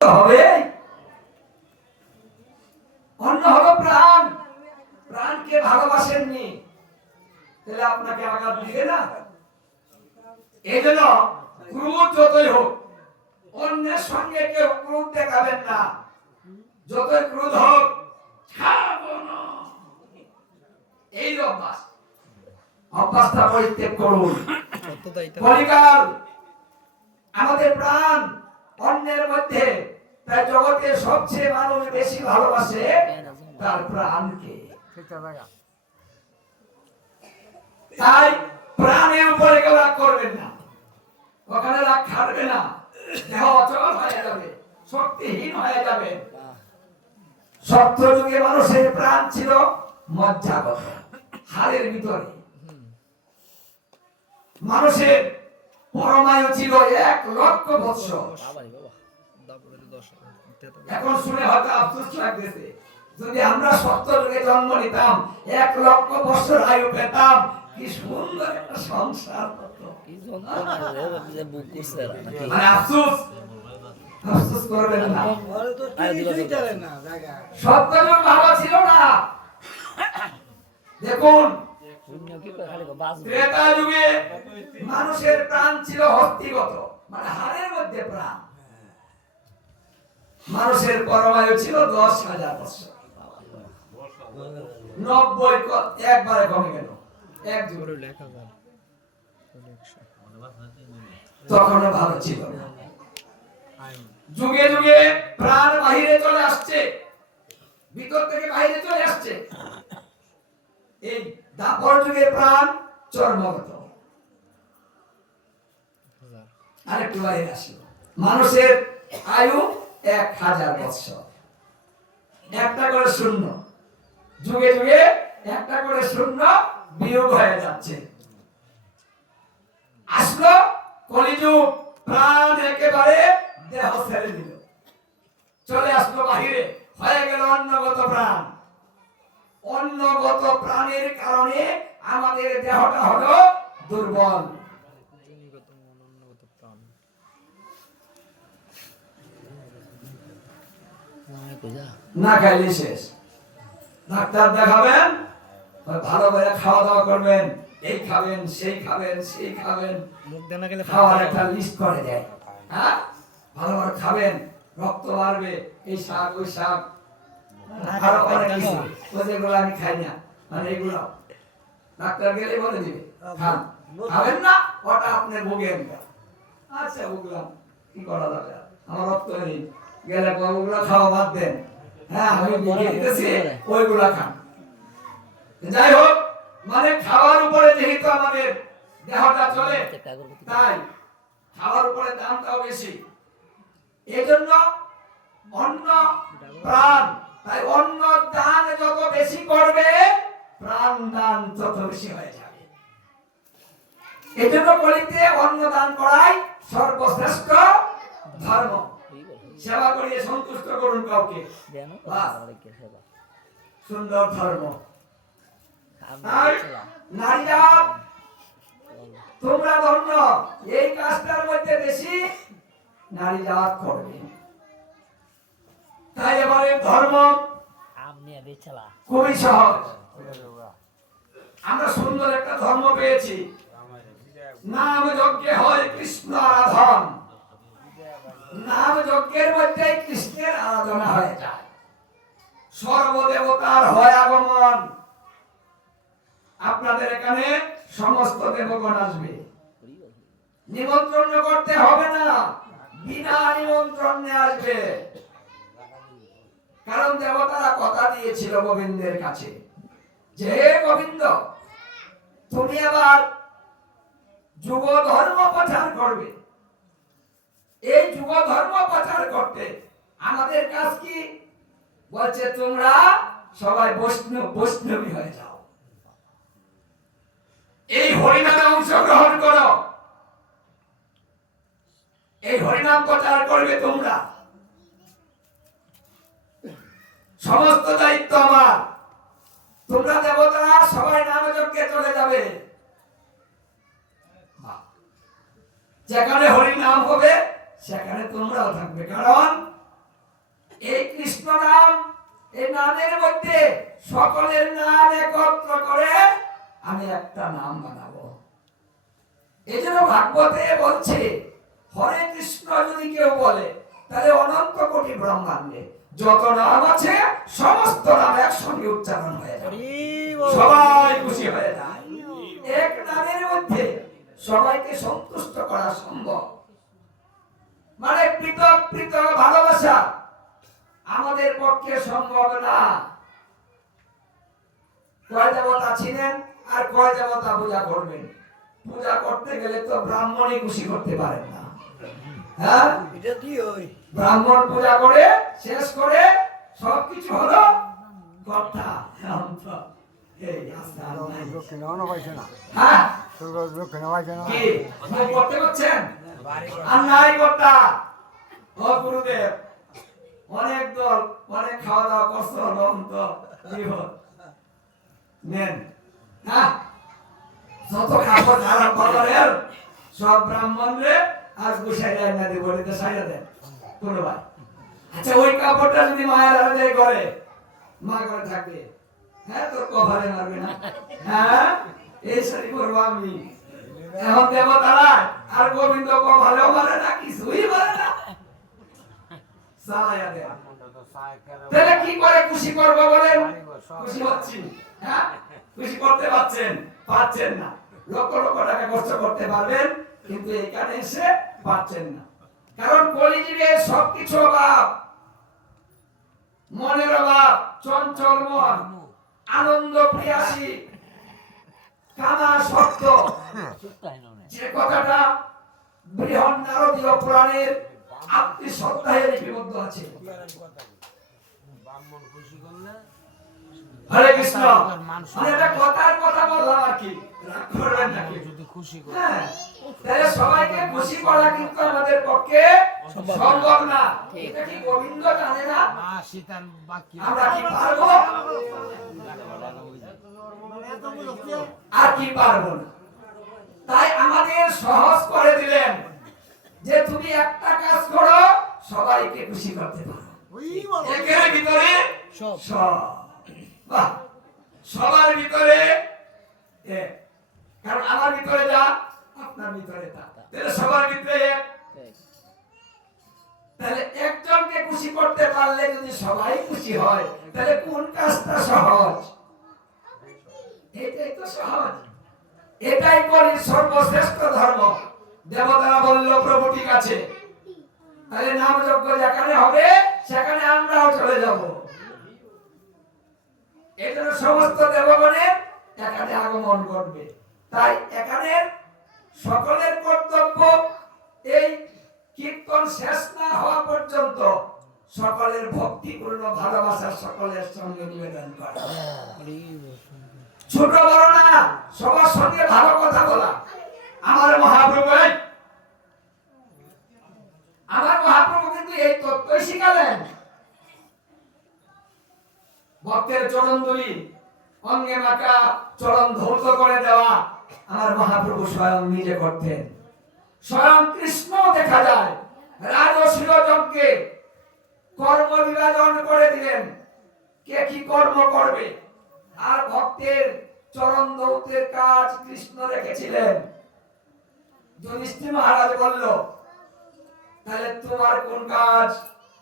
হবে। অন্য হলো প্রাণ, প্রাণকে ভালোবাসেননি তাহলে আপনাকে আঘাত দিবে না। এই জন্য ক্রোধ যতই হোক অন্যের সঙ্গে কেউ ক্রোধ দেখাবেন না। যতই ক্রোধ হোক খাবো না, এই অভ্যাসটা পরিত্যাগ করুন। কলিকাল আমাদের প্রাণ অন্যের মধ্যে, তাই জগতে সবচেয়ে মানুষ বেশি ভালোবাসে তার প্রাণকে। তাই প্রাণের উপরে কেউ রাগ করবেন না, ওখানে রাগ খাটবে না, দেহ অচল হয়ে যাবে, শক্তিহীন হয়ে যাবে। সত্য যুগে মানুষের প্রাণ ছিল মজ্জাগত, হাড়ের ভিতরে। মানুষের পরমায়ু ছিল 1,00,000 বৎসর। এখন শুনে হয়তো আফসোস লাগতেছে, যদি আমরা সত্য যুগে জন্ম নিতাম 1,00,000 বৎসর আয়ু পেতাম, কি সুন্দর একটা সংসার হতো। মানে আফসোস করবেন না, সত্য যুগ ভালো ছিল না। দেখুন ত্রেতা যুগে মানুষের প্রাণ ছিল হস্তিগত, মানে হাড়ের মধ্যে প্রাণ। মানুষের পরমায়ু ছিল 10,000 বছর। 90 একবারে কমে গেল, এক যুগে। তখনও ভালো ছিল না। যুগে যুগে প্রাণ বাহিরে চলে আসছে, ভিতর থেকে বাইরে চলে আসছে। এই দাপর যুগে প্রাণ চর্মগত। আরেকটু বাইরে আসি, মানুষের আয়ু 1,000 বৎসর, একটা করে শূন্য। যুগে যুগে একটা করে শূন্য বিয়োগ হয়ে যাচ্ছে। আসলো কলিযুগ, প্রাণ একেবারে দেহ ছেড়ে দিল, চলে আসলো বাহিরে, হয়ে গেল অন্নগত প্রাণ। অন্নগত প্রাণের কারণে আমাদের দেহটা হলো দুর্বল। না খাইলে শেষ। ডাক্তার দেখাবেন, ভালো করে খাওয়া দাওয়া করবেন, এই খাবেন সেই খাবেন সেই খাবেন, খাওয়ার একটা লিস্ট করে দেয়। হ্যাঁ, ভালো করে খাবেন, রক্ত বাড়বে, এই শাক ওই শাক, আরো অনেক কিছু, যেগুলো আমি খাই না, মানে এগুলো ডাক্তার গেলে বলে দিবে খান, খাবেন না ওটা আপনি ভুগেন। আচ্ছা ভুগলাম, কি করা যাবে, আমার রক্ত নেই, গেলে ওগুলো খাওয়া বাদ দেন। হ্যাঁ আমি দিতেছি, ওইগুলা খান। যাই হোক, মানে খাওয়ার উপরে যেহেতু আমাদের দেহটা চলে, তাই খাওয়ার উপরে দামটাও বেশি। এই জন্য অন্ন প্রাণ, তাই অন্ন দান যত বেশি করবে প্রাণ দান তত বেশি হয়ে যাবে। এই জন্য কলিতে অন্ন দান করাই সর্বশ্রেষ্ঠ ধর্ম। সেবা করিয়ে সন্তুষ্ট করুন কাউকে, সুন্দর ধর্ম। নারীরা তোমরা ধন্য, এই কাজটার মধ্যে বেশি নারী জাত করবে। তাই এবারে ধর্ম খুবই সহজ। আমরা সুন্দর একটা ধর্ম পেয়েছি, নাম যজ্ঞে হয় কৃষ্ণ আরাধন। নাম যজ্ঞের মধ্যে কৃষ্ণের আরাধনা হয়ে যায়, সর্বদেবতার হয় আগমন। আপনাদের এখানে সমস্ত দেবগণ আসবে, নিমন্ত্রণ করতে হবে না, বিনা নিমন্ত্রণে আসবে। কারণ দেবতারা কথা দিয়েছিল গোবিন্দের কাছে যে গোবিন্দ তুমি আবার যুগ ধর্ম প্রচার করবে। এই যুগ ধর্ম প্রচার করতে আমাদের কাজ কি? বলছে তোমরা সবাই বৈষ্ণবী হয়ে যাও, এই হরিনামে অংশগ্রহণ করো, এই হরিনাম প্রচার করবে তোমরা। সমস্ত দায়িত্ব আমার। তোমরা দেবতারা সবাই নামযজ্ঞে চলে যাবে, যেখানে হরি নাম হবে সেখানে তোমরাও থাকবে। কারণ এই নামের মধ্যে সকলের নাম একত্র করে আমি একটা নাম বানাবো। এই জন্য ভাগবতে বলছে হরে কৃষ্ণ যদি কেউ বলে তাহলে অনন্ত কোটি ব্রহ্মাণ্ডে যত নাম আছে সমস্ত নাম একসঙ্গে উচ্চারণ হয়ে যায়, সবাই খুশি হয়ে যায়। এক নামের মধ্যে সবাইকে সন্তুষ্ট করা সম্ভব। মানে পৃথক পৃথক ভালোবাসা আমাদের পক্ষে সম্ভব না। কয় দেবতা ছিলেন আর কয় দেবতা পূজা করবেন? পূজা করতে গেলে তো ব্রাহ্মণই খুশি করতে পারেন না। হ্যাঁ, এটা কি ওই ব্রাহ্মণ পূজা করে শেষ করে সবকিছু হলো কথা। এই আস্তার নাই দক্ষিণাও না পাইছে না। হ্যাঁ, দক্ষিণাও পাইছে না কি মুখ করতে করছেন আর নাই কথা। ও গুরুদেব, অনেক দল অনেক খাওয়া দাওয়া করছো, অনন্ত নেন। হ্যাঁ, যত কাপড় খারাপ করেন সব ব্রাহ্মণরে আজ গুছাইয়া না দিব, এটা সাইয়া দেন কোনো ভাই। আচ্ছা, ওই কাপড়টা যদি মায়ের হাতে করে, মা করে থাকে, হ্যাঁ তোর কভারে মারবে না? হ্যাঁ, এই শাড়ি করবো আমি। এখন দেবতারা আর গোবিন্দ কভারেও মারে না, কিছুই মারে না, চালাইয়া দেয়। তাহলে কি করে খুশি করবো বলেন? খুশি হচ্ছি? হ্যাঁ, খুশি করতে পারছেন না। লক্ষ লক্ষ টাকা খরচ করতে পারবেন, কিন্তু এখানে এসে পাচ্ছেন না। কারণ কলিযুগে সবকিছু অভাব, মনের অভাব, চঞ্চল মন, আনন্দ প্রিয়াসী, কানা শক্ত, যে কথাটা বৃহন্নারদীয় পুরাণের 38 অধ্যায়ে লিপিবদ্ধ আছে। হরে কৃষ্ণ, মানে এটা কথার কথা বললাম আর কি, রাগ করবেন নাকি? হ্যাঁ, তাহলে সবাইকে খুশি করা কিন্তু আমাদের পক্ষে সম্ভব না। এটা কি গোবিন্দ জানে না? আমরা কি পারবো? আর কি পারবো না। তাই আমাদের সহজ করে দিলেন যে তুমি একটা কাজ করো, সবাইকে খুশি করতে পারো। এর ভিতরে সব, বাহ, সবার ভিতরে এক। কারণ আমার ভিতরে যা, আপনার ভিতরে তা, তাহলে সবার ভিতরে এক। তাহলে একজনকে খুশি করতে পারলে যদি সবাই খুশি হয়, তাহলে কোন কাজটা সহজ? এটাই তো সহজ। এটাই কলির সর্বশ্রেষ্ঠ ধর্ম। দেবতারা বলল প্রভু ঠিক আছে, তাহলে নাম যজ্ঞ যেখানে হবে সেখানে আমরাও চলে যাব। এজন্য সমস্ত দেবগণের এখানে আগমন করবে। তাই এখানে সকলের কর্তব্য এই কীর্তন শেষ না হওয়া পর্যন্ত সকলের ভক্তিপূর্ণ ভালোবাসা সকলের সঙ্গে নিবেদন করা। ছোট বড় না, সবার সঙ্গে ভালো কথা বলা। আমার মহাপ্রভু কিন্তু এই তত্ত্বই শিখালেন। ভক্তের চরণ ধুলি, অঙ্গে মাখা চরণ ধৌত করে দেওয়া আমার মহাপ্রভু স্বয়ং নিজে করতেন। স্বয়ং কৃষ্ণ দেখা যায় রাজসূয় যজ্ঞে কর্ম বিভাজন করে দিলেন, কে কি কর্ম করবে। আর ভক্তের চরণ ধৌতের কাজ কৃষ্ণ রেখেছিলেন। যুধিষ্ঠির মহারাজ বলল, তাহলে তোমার কোন কাজ?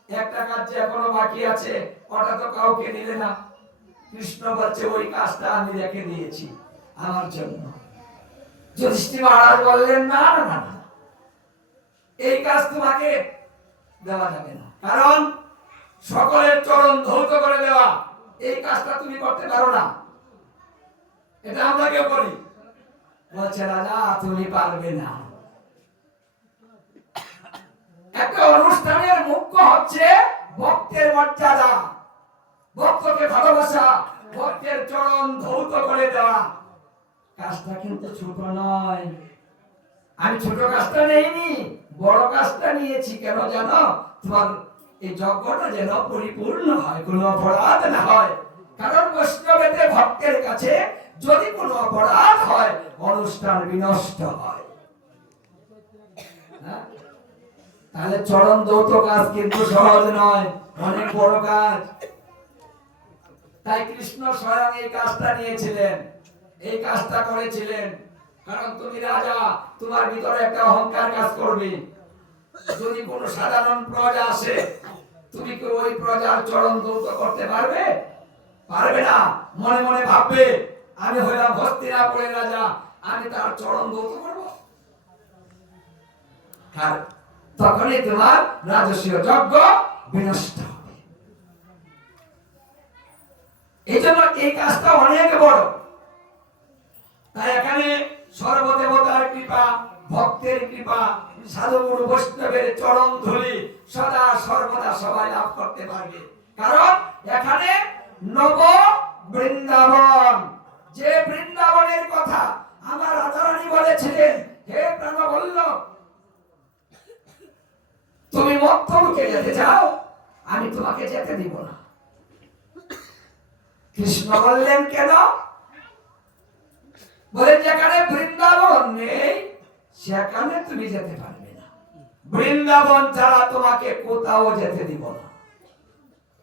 একটা কাজ যে এখনো বাকি আছে, ওটা তো কাউকে দিলে না। কৃষ্ণ বলছে ওই কাজটা আমি রেখে দিয়েছি আমার জন্য। যুধিষ্ঠির মহারাজ বললেন, না না না, এই কাজ তোমাকে দেওয়া যাবে না। কারণ সকলের চরণ ধৌত করে দেওয়া এই কাজটা তুমি করতে পারো না, এটা আমরা কেউ করি। বলছে রাজা তুমি পারবে না। একটা অনুষ্ঠানের মুখ্য হচ্ছে ভক্তের মর্যাদা, ভক্তকে ভালোবাসা, ভক্তের চরণ ধৌত করে দেওয়া। কাজটা কিন্তু ছোট নয়। আমি ছোট কাজটা নেইনি, বড় কাজটা নিয়েছি। কেন জানো? তোমার এই যজ্ঞটা যেন পরিপূর্ণ হয়, কোনো অপরাধ না হয়। কারণ বৈষ্ণবেতে ভক্তের কাছে যদি কোনো অপরাধ হয়, অনুষ্ঠান বিনষ্ট হয়। তাহলে চরণ ধৌত কাজ কিন্তু সহজ নয়, অনেক বড় কাজ। তাই কৃষ্ণ স্বয়ং এই কাজটা নিয়েছিলেন, এই কাজটা করেছিলেন। কারণ তুমি রাজা, তোমার ভিতরে একটা অহংকার কাজ করবে। যদি কোনো সাধারণ প্রজা আসে, তুমি কি ওই প্রজার চরণ ধৌত করতে পারবে? পারবে না। মনে মনে ভাববে, আমি হইলাম হস্তিনাপুরের রাজা, আমি তার চরণ ধৌত করব। আর তখনই তোমার রাজস্বীয় যজ্ঞ বিনষ্ট হবে। এই জন্য এই কাজটা অনেক বড়। তাই এখানে সর্বদেবতার কৃপা, ভক্তের কৃপা, সাধুগুরু বৈষ্ণবের চরণ ধুলি সদা সর্বদা সবাই লাভ করতে পারবে। কারণ এখানে নব বৃন্দাবন, যে বৃন্দাবনের কথা আমার রাধারানী বলেছিলেন, হে প্রাণবল্লভ, তুমি মত্তলোকে যেতে চাও, আমি তোমাকে যেতে দিব না। কৃষ্ণ বললেন কেন? বলেন যেখানে বৃন্দাবন নেই সেখানে তুমি যেতে পারবে না। বৃন্দাবন ছাড়া তোমাকে কোথাও যেতে দিব না।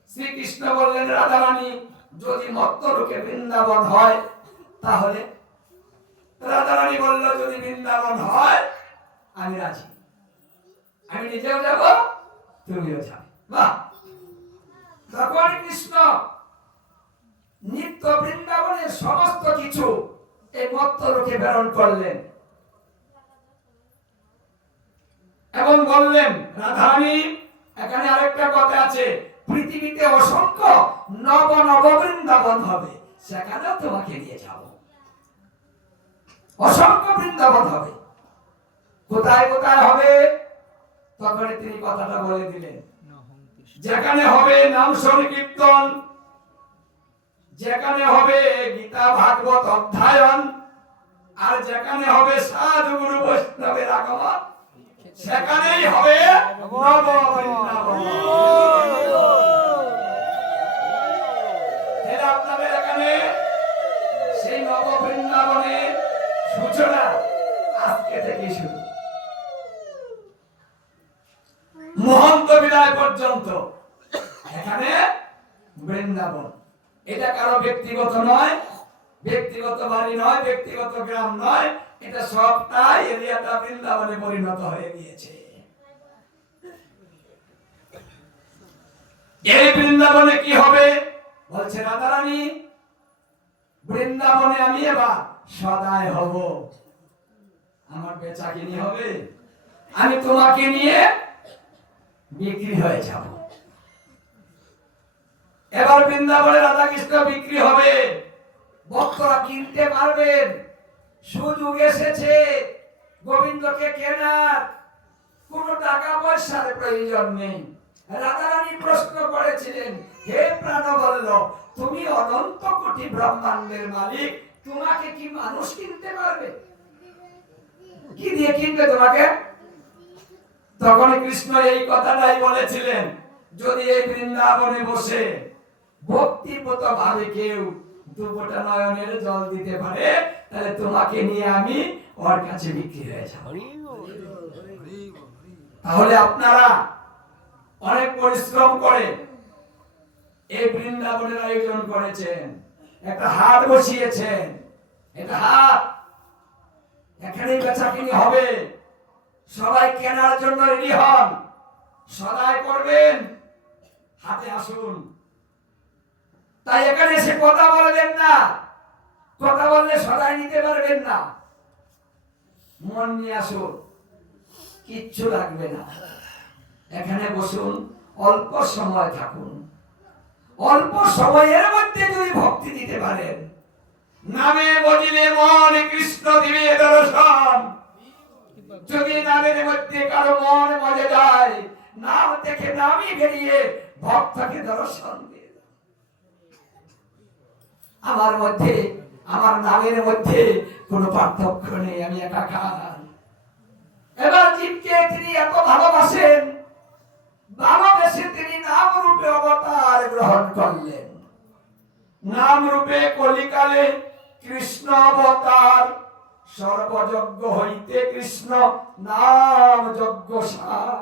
শ্রীকৃষ্ণ বললেন, রাধারানী যদি মত্তলোকে বৃন্দাবন হয় তাহলে? রাধারানী বলল, যদি বৃন্দাবন হয় আমি রাজি, আমি নিজেও যাব, তুমিও যাবে। বাহ! তখন কৃষ্ণ নিত্য বৃন্দাবনের সমস্ত কিছু এই মত্তলোকে প্রেরণ করলেন এবং বললেন, রাধারানী এখানে আরেকটা কথা আছে, পৃথিবীতে অসংখ্য নব নব বৃন্দাবন হবে, সেখানেও তোমাকে নিয়ে যাব। অসংখ্য বৃন্দাবন হবে। কোথায় কোথায় হবে? তখন তিনি কথাটা বলে দিলেন, যেখানে হবে নাম সংকীর্তন, যেখানে হবে গীতা ভাগবত অধ্যয়ন, আর যেখানে হবে সাধুগুরু বৈষ্ণবের আগমন, সেখানেই হবে নব বৃন্দাবন। আপনাদের এখানে সেই নব বৃন্দাবনের সূচনা আজকে থেকে শুরু, মহন্ত বিদায় পর্যন্ত এখানে বৃন্দাবন। এটা কারো ব্যক্তিগত নয়, ব্যক্তিগত বাড়ি নয়, ব্যক্তিগত গ্রাম নয়, এটা সবটাই এরিয়াটা বৃন্দাবনে পরিণত হয়ে গিয়েছে। এই বৃন্দাবনে কি হবে? বলছে রাধারানী, বৃন্দাবনে আমি এবার সদাই হব, আমার বেচা কিনি হবে, আমি তোমাকে নিয়ে বিক্রি হয়ে যাব। এবার বৃন্দাবনে রাধা কৃষ্ণ বিক্রি হবে, ভক্তরা কিনতে পারবেন। সুযোগ এসেছে গোবিন্দকে কেনার, কোনো টাকা পয়সার প্রয়োজন নেই। রাধারানী প্রশ্ন করেছিলেন, হে প্রাণবল্লভ, তুমি অনন্ত কোটি ব্রহ্মাণ্ডের মালিক, তোমাকে কি মানুষ কিনতে পারবে? কি দিয়ে কিনবে তোমাকে? তখন কৃষ্ণ এই কথাটাই বলেছিলেন, যদি এই বৃন্দাবনে বসে ভক্তিপূত ভাবে কেউ দুপোটা নয়নের জল দিতে পারে, তাহলে তোমাকে নিয়ে আমি ওর কাছে বিক্রি হয়ে যাব। তাহলে আপনারা অনেক পরিশ্রম করে এই বৃন্দাবনের আয়োজন করেছেন, একটা হাট বসিয়েছেন, এটা হাট, এখানেই বেচাকিনি হবে, সবাই কেনার জন্য রেডি হন, সদাই করবেন, হাটে আসুন। তাই এখানে এসে কথা বলবেন না, কথা বললে সদাই নিতে পারবেন না। মন নিয়ে আসুন, কিচ্ছু লাগবে না, এখানে বসুন, অল্প সময় থাকুন। অল্প সময়ের মধ্যে যদি ভক্তি দিতে পারেন, নামে বলিলে মন কৃষ্ণ দিবে দর্শন। যদি নামের মধ্যে কারো মন মজে যায়, নাম থেকে নামই বেরিয়ে ভক্তকে দর্শন দিয়ে। আমার মধ্যে, আমার নামের মধ্যে কোনো পার্থক্য নেই, আমি একাকার। এবার জীবকে তিনি এত ভালোবাসেন, ভালোবেসে তিনি নাম রূপে অবতার গ্রহণ করলেন। নাম রূপে কলিকালে কৃষ্ণ অবতার, সর্বযজ্ঞ হইতে কৃষ্ণ নাম যজ্ঞ সার।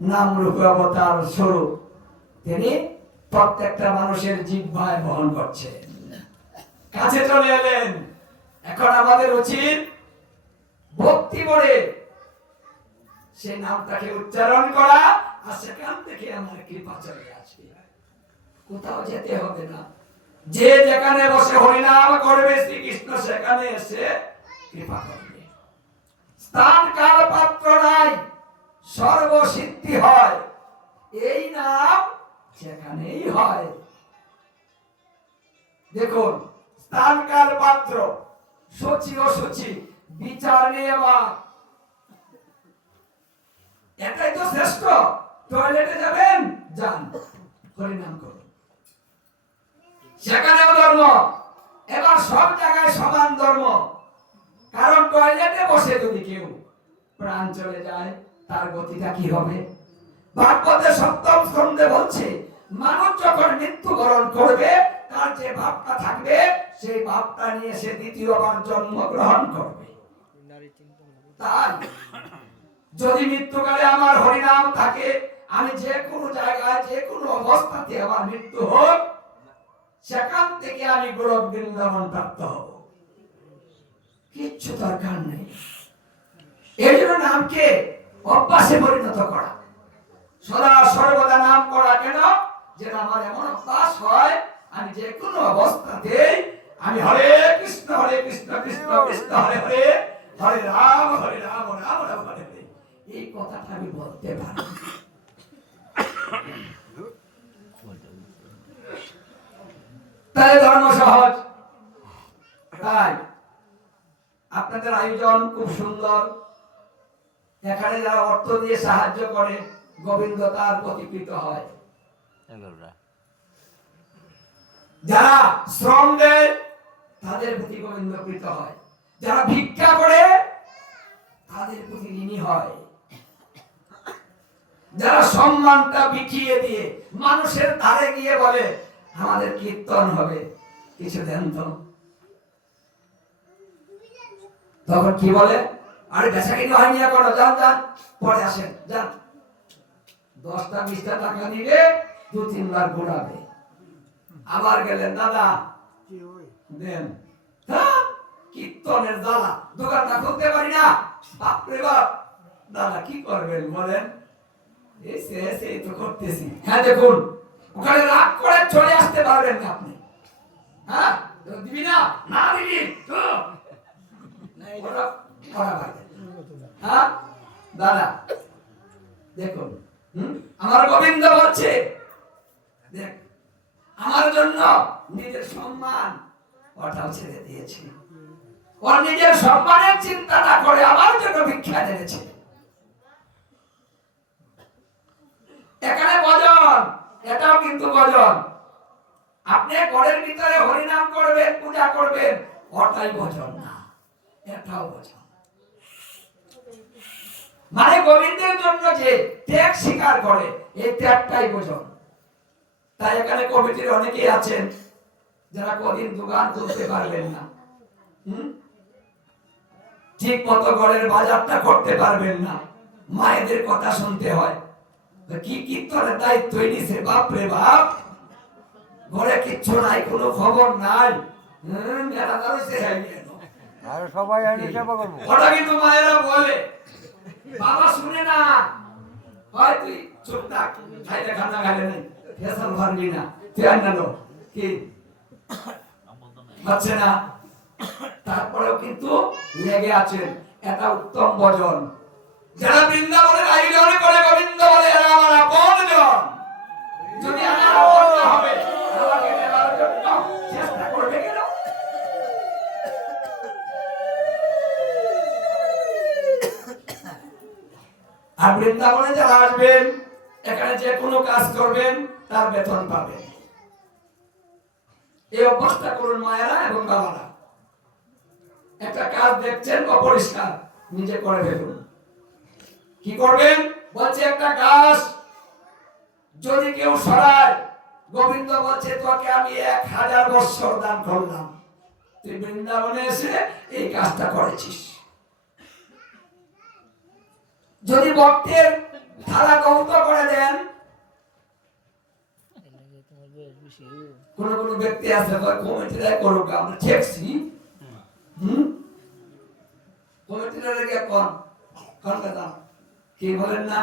নাম রূপে অবতার স্বরূপ তিনি প্রত্যেকটা মানুষের জিহ্বায় বহন করছেন। কাছে চলে এলেন। এখন আমাদের উচিত ভক্তি ভরে সেই নামটাকে উচ্চারণ করা, আর সেখান থেকে আমার কৃপা চলে আসবে। কোথাও যেতে হবে না। যে যেখানে বসে হরিনাম করবে শ্রীকৃষ্ণ সেখানে এসে কৃপা করবে। স্থান কাল পাত্র নাই, সর্বসিদ্ধি হয় এই নাম যেখানেই হয়। দেখুন, স্থান কাল পাত্র, সূচি ও সূচি বিচার নিয়ে বা এটাই তো শ্রেষ্ঠ। টয়লেটে যাবেন, যান, হরিনাম করুন, সেখানেও ধর্ম। এবার সব জায়গায় সমান ধর্ম। কারণ টয়লেটে বসে যদি কেউ প্রাণ চলে যায়, তার গতিটা কি হবে? ভাগবতে সপ্তম স্কন্ধে বলছে, মানুষ যখন মৃত্যুবরণ করবে, তার যে ভাবটা থাকবে সেই ভাবটা নিয়ে সে দ্বিতীয়বার জন্মগ্রহণ করবে। তাই যদি মৃত্যুকালে আমার হরিনাম থাকে, আমি যে কোনো জায়গায় যে কোনো অবস্থাতে আমার মৃত্যু হোক, সেখান থেকে আমি গোলক বৃন্দাবন প্রাপ্ত হব। কিচ্ছু দরকার নেই। এই জন্য নামকে অভ্যাসে পরিণত করা, সদা সর্বদা নাম করা। কেন? যেন আমার এমন অভ্যাস হয়, আমি যে কোনো অবস্থাতেই আমি হরে কৃষ্ণ কৃষ্ণ কৃষ্ণ হরে হরে, হরে রাম রাম রাম হরে হরে, এই কথাটা আমি বলতে পারি। তাই ধর্ম সহজ। তাই আপনাদের আয়োজন খুব সুন্দর। এখানে যারা অর্থ দিয়ে সাহায্য করে, গোবিন্দ তার প্রতিকৃত হয়। যারা শ্রম দেয়, তাদের প্রতি গোবিন্দ প্রীত হয়। যারা ভিক্ষা করে, তাদের প্রতি ঋণী হয়। যারা সম্মানটা বিকিয়ে দিয়ে মানুষের ধারে গিয়ে বলে, আমাদের কীর্তন হবে, কিছু দেন তো, তখন কি বলে? আরে বেচা কিনে হয়নি এখনো, যান যান, পরে আসেন, যান। 10টা 20টা টাকা দিলে 2-3 বার ঘোরাবে। আবার গেলেন, দাদা দেন। কীর্তনের দাদা, দোকানটা খুলতে পারি না, বাপরে বাপ। দাদা কি করবেন বলেন? এই তো করতেছি। হ্যাঁ দেখুন, ওখানে রাগ করে চলে আসতে পারবেন না আপনি। হ্যাঁ দিবি না, না দিবি তো হ্যাঁ দাদা দেখুন, আমার গোবিন্দ বলছে, দেখ আমার জন্য নিজের সম্মান ওটাও ছেড়ে দিয়েছে। ওর নিজের সম্মানের চিন্তাটা করে আমার জন্য ভিক্ষা দিয়েছে। এখানে ভজন, এটাও কিন্তু ভজন। আপনি ঘরের ভিতরে হরিনাম করবেন, পূজা করবেন, ওটাই ভজন না, এটাও ভজন। মানে গোবিন্দের জন্য যে ত্যাগ স্বীকার করে, এই ত্যাগটাই ভজন। তাই এখানে কমিটির অনেকেই আছেন যারা কদিন দোকান করতে পারবেন না, ঠিক মতো ঘরের বাজারটা করতে পারবেন না, মায়েদের কথা শুনতে হয়। কি কীর্তনের দায়িত্ব নিছে, বাপ রে বাপ। ঘরে কিচ্ছু নাই, কোনো খবর নাই, ওটা কিন্তু মায়েরা বলে, বাবা শুনে না, হয় তুই চুপ থাক, খাইলে খানা খাইলে নাই, ফেসাল ভরবি না, তুই আনলো কি হচ্ছে না। তারপরেও কিন্তু লেগে আছেন, এটা উত্তম ভজন। যারা বৃন্দাবনের আয়োজন করে গোবিন্দ বলে, এরা আমার আপনজন। যদি আমার আপন না হবে, আমাকে নেওয়ার জন্য চেষ্টা করবে কেন? আর বৃন্দাবনে যারা আসবেন, এখানে যে কোনো কাজ করবেন, তার বেতন পাবেন। এই অভ্যাসটা করুন মায়েরা এবং বাবারা। একটা কাজ দেখছেন অপরিষ্কার, নিজে করে ফেলুন। কি করবেন? বলছে একটা গাছ যদি কেউ সরায়, গোবিন্দ বলছে তোকে আমি 1000 বছর দান করলাম, তুই বৃন্দাবনে এসে এই কাজটা করেছিস। যদি ভক্তের ধারা গৌত করে দেন, কোন কোন ব্যক্তি আছে কমিটিরা করুক, আমরা ঠেকছি। কমিটিরা রেখে কোন কোন কথা কি বলেন না?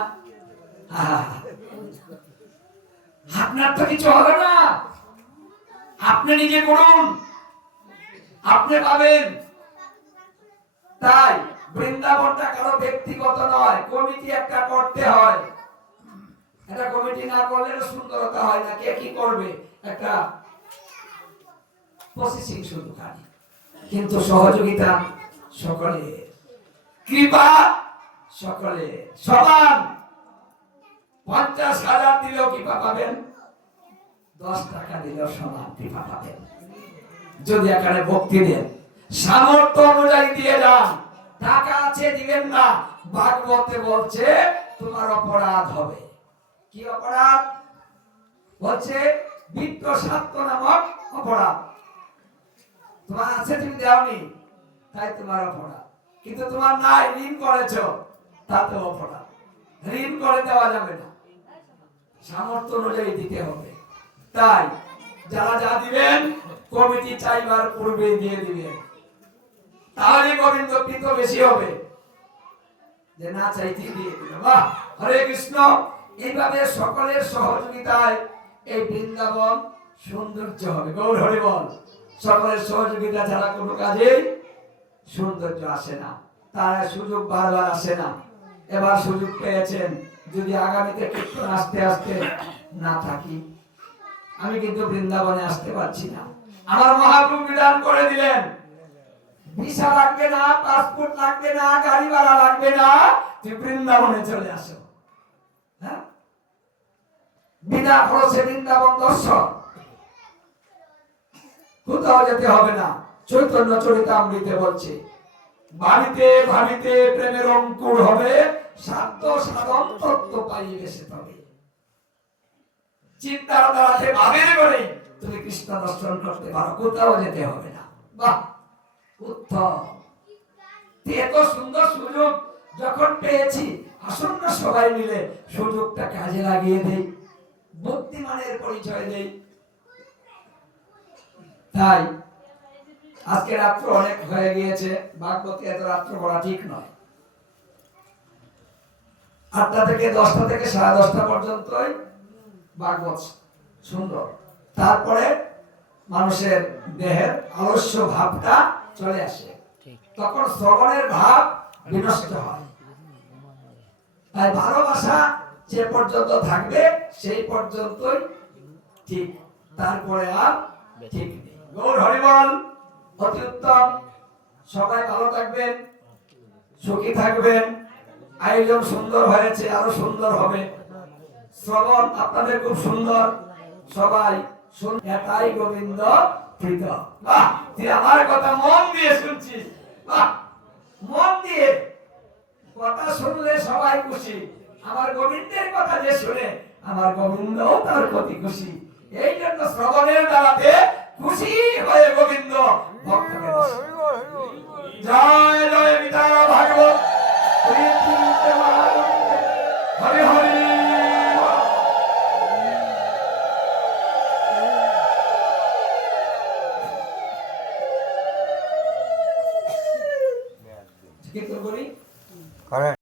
আপনার তো কিছু হবে না, আপনি নিজে করুন, আপনি পাবেন। তাই বৃন্দাবনটা কারো ব্যক্তিগত নয়, কমিটি একটা করতে হয়। এটা কমিটি না করলে সুন্দরতা হয় না। কে কি করবে, একটা প্রসেসিং শুধু খালি, কিন্তু সহযোগিতা সকলে, কৃপা সকলে সমান। 50,000 দিলেও কৃপা পাবেন, 10 টাকা দিলেও সমান কৃপা পাবেন। যদি এখানে ভক্তি দেন, সামর্থ্য অনুযায়ী দিয়ে যান। টাকা আছে দিবেন না, ভাগবতে বলছে তোমার অপরাধ হবে। কি অপরাধ বলছে? বিত্ত স্বার্থ নামক অপরাধ। তোমার আছে, তুমি দেওনি, তাই তোমার অপরাধ। কিন্তু তোমার নাই, ঋণ করেছো, তাতে অপরাধ। ঋণ করে দেওয়া যাবে না, সামর্থ্য অনুযায়ী দিতে হবে। তাই যারা যা দিবেন কমিটি চাইবার পূর্বে দিয়ে দিবেন, তাহলে গোবিন্দ প্রীত বেশি হবে। যে না চাইতে দিয়ে দিল, বাহ, হরে কৃষ্ণ। এইভাবে সকলের সহযোগিতায় এই বৃন্দাবন সৌন্দর্য হবে। গৌর হরি বল। সকলের সহযোগিতা ছাড়া কোনো কাজে সৌন্দর্য আসে না, তার সুযোগ বারবার আসে না। এবার সুযোগ পেয়েছেন, যদি আগামীতে কীর্তন আসতে আসতে না থাকি, আমি কিন্তু বৃন্দাবনে আসতে পারছি না। আমার মহাপ্রভু বিধান করে দিলেন, ভিসা লাগবে না, পাসপোর্ট লাগবে না, গাড়ি ভাড়া লাগবে না, তুই বৃন্দাবনে চলে আসো। হ্যাঁ, বিনা খরচে বৃন্দাবন দর্শন, কোথাও যেতে হবে না। চৈতন্য চরিতামৃতে বলছে, ভাবিতে ভাবিতে প্রেমের অঙ্কুর হবে, সাধ্য সাধন তত্ত্ব পাইবে সে তবে। চিন্তার দ্বারাতে ভাবের করে তুমি কৃষ্ণ দর্শন করতে পারো, কোথাও যেতে হবে না। বাহ, উত্তম। এত সুন্দর সুযোগ যখন পেয়েছি, আসুন না সবাই মিলে সুযোগটা কাজে লাগিয়ে দেই, বুদ্ধিমানের পরিচয় দেই। তাই আজকে রাত্র অনেক হয়ে গিয়েছে, ভাগবতে এত রাত্র করা ঠিক নয়। 8টা থেকে 10টা থেকে 10:30 পর্যন্তই ভাগবত সুন্দর। তারপরে মানুষের দেহের আলস্য ভাবটা চলে আসে, তখন শ্রবণের ভাব বিনষ্ট হয়। তাই ভালোবাসা যে পর্যন্ত থাকবে সেই পর্যন্তই ঠিক, তারপরে আর ঠিক নেই। গৌর হরি বল। অতি উত্তম। সবাই ভালো থাকবেন, সুখী থাকবেন। আয়োজন সুন্দর হয়েছে, আরো সুন্দর হবে। শ্রবণ আপনাদের খুব সুন্দর, সবাই এটাই গোবিন্দ প্রীত। বাহ, তুই আমার কথা মন দিয়ে শুনছিস। বাহ, মন দিয়ে কথা শুনলে সবাই খুশি। আমার গোবিন্দের কথা যে শুনে, আমার গোবিন্দও তার প্রতি খুশি। এই জন্য শ্রবণের দ্বারাতে খুশি হয়ে গোবিন্দ ভক্তকে জয় জয় বিদ্যা ভাগবত।